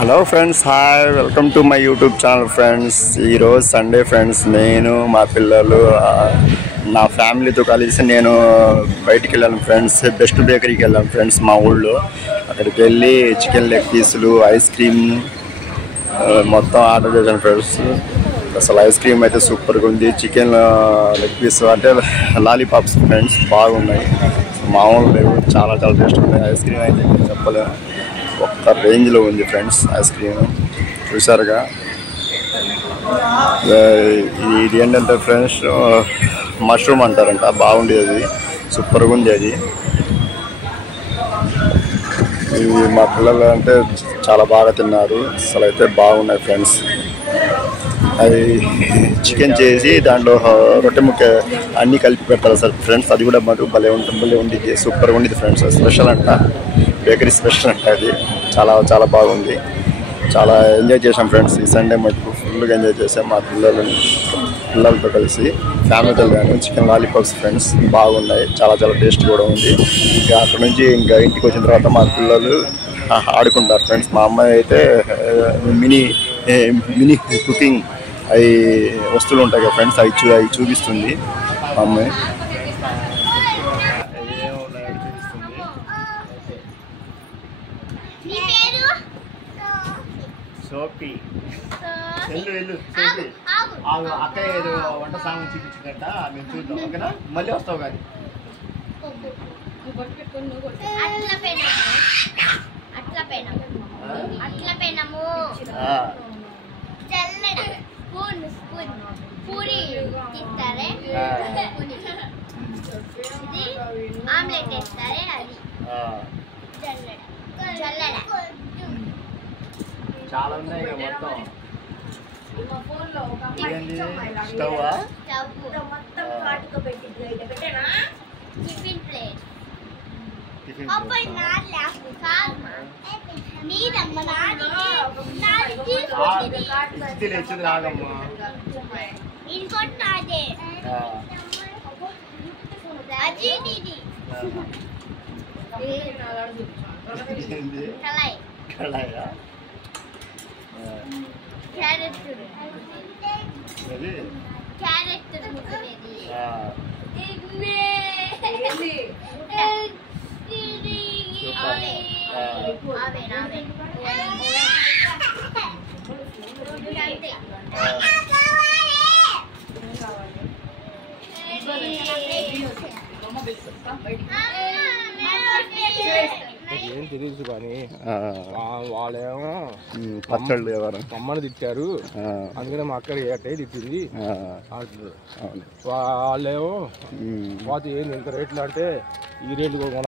Hello friends, hi, welcome to my YouTube channel friends. ఈరోజు Sunday friends. నేను మా పిల్లలు నా ఫ్యామిలీతో కలిసి నేను బయటికి వెళ్ళాను ఫ్రెండ్స్. బెస్ట్ బేకరీకి వెళ్ళాను ఫ్రెండ్స్ మా ఊళ్ళో. అక్కడికి వెళ్ళి చికెన్ లెగ్ పీసులు, ఐస్ క్రీమ్ మొత్తం ఆర్డర్ చేశాను ఫ్రెండ్స్. అసలు ఐస్ క్రీమ్ అయితే సూపర్గా ఉంది. చికెన్ లెగ్ పీస్ అంటే లాలీపాప్స్ ఫ్రెండ్స్ బాగున్నాయి, మామూలు లేవు, చాలా చాలా టేస్ట్ ఉన్నాయి. ఐస్ క్రీమ్ అయితే చెప్పలేము, ఒక్క రేంజ్లో ఉంది ఫ్రెండ్స్. ఐస్ క్రీమ్ చూసారుగా. ఇది ఏంటంటే ఫ్రెండ్స్ మష్రూమ్ అంటారంట, బాగుండేది, సూపర్గా ఉంది అది. ఇవి మా పిల్లలు అంటే చాలా బాగా తిన్నారు, అసలు అయితే బాగున్నాయి ఫ్రెండ్స్. అది చికెన్ చేసి దాంట్లో రొట్టె ముక్క అన్నీ కలిపి పెడతారు సార్ ఫ్రెండ్స్. అది కూడా మాకు భలే ఉండిద్ది, సూపర్గా ఉండిద్ది ఫ్రెండ్స్. స్పెషల్ అంట, బేకరీ స్పెషల్ అంట. అది చాలా చాలా బాగుంది. చాలా ఎంజాయ్ చేసాం ఫ్రెండ్స్. ఈ సండే మటుకు ఫుల్గా ఎంజాయ్ చేసాం మా పిల్లలతో కలిసి, ఫ్యామిలీతో కానీ. చికెన్ లాలీపాప్స్ ఫ్రెండ్స్ బాగున్నాయి, చాలా చాలా టేస్ట్ కూడా ఉంది. ఇంకా అక్కడ నుంచి ఇంకా ఇంటికి వచ్చిన తర్వాత మా పిల్లలు ఆడుకుంటారు ఫ్రెండ్స్. మా అమ్మాయి అయితే మినీ కుకింగ్ అవి వస్తువులు ఉంటాయి కదా ఫ్రెండ్స్, అవి చూపిస్తుంది మా అమ్మాయి. సోపి వెళ్ళు సోపి అక్క ఏదో వంట సామాన్ చూపించిందంట, నేను చూద్దాం, ఓకేనా? మళ్ళీ వస్తావు కానీ. చాలా ఉన్నాయి ఇక మొత్తం. స్టవ్ తెచ్చింది రాగమ్మా. కళాయా? ఏం తెలియదు కానీ వాళ్ళేమో పచ్చళ్ళు ఎవరు అమ్మని తిట్టారు, అందుకనే మా అక్కడ ఏటే తిట్టింది. వాళ్ళేమో పోతే ఏంది ఇంత రేట్లు అంటే ఈ రేట్లు